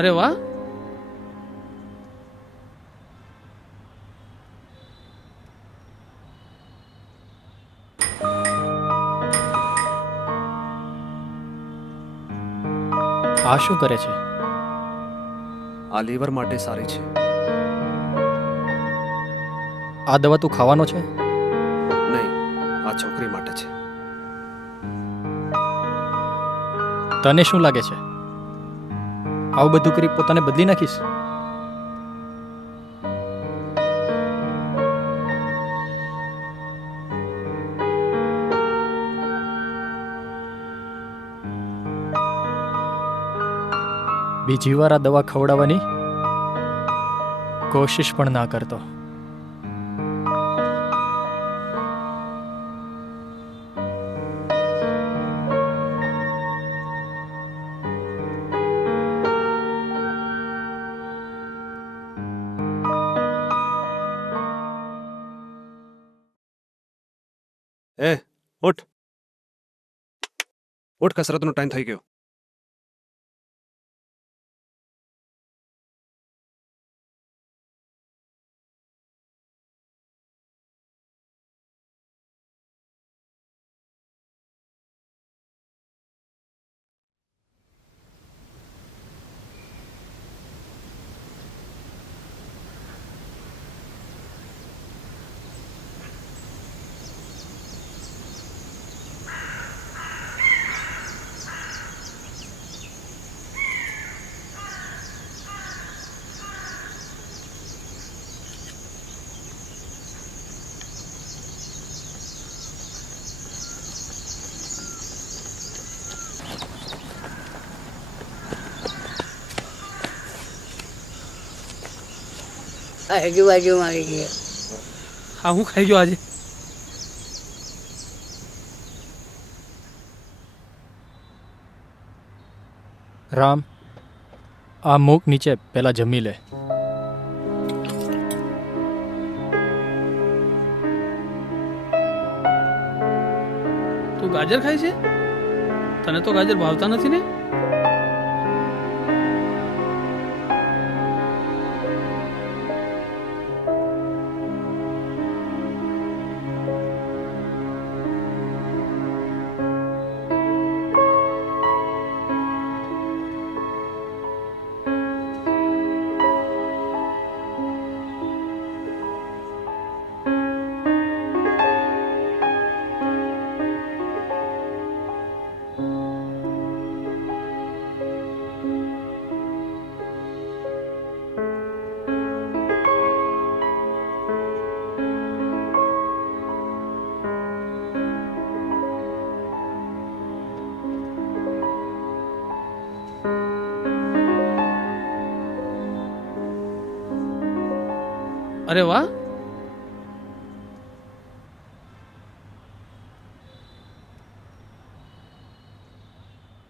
અરે વાહ. આ શું કરે છે? આ લીવર માટે સારી છે. આ દવા તું ખાવાનો છે? નહીં, આ છોકરી માટે છે. તને શું લાગે છે આવું બધું કરી પોતાને બદલી નાખીશ? બીજી વાર આ દવા ખવડાવવાની કોશિશ પણ ના કરતો. એ ઉઠ ઉઠ, કસરતનો ટાઈમ થઈ ગયો. આજુબાજુ મારી ગયો. હા, હું ખાઈ ગયો આજે. રામ, આ મૂક નીચે, પહેલા જમી લે. તું ગાજર ખાય છે? તને તો ગાજર ભાવતા નથી ને? અરે વાહ.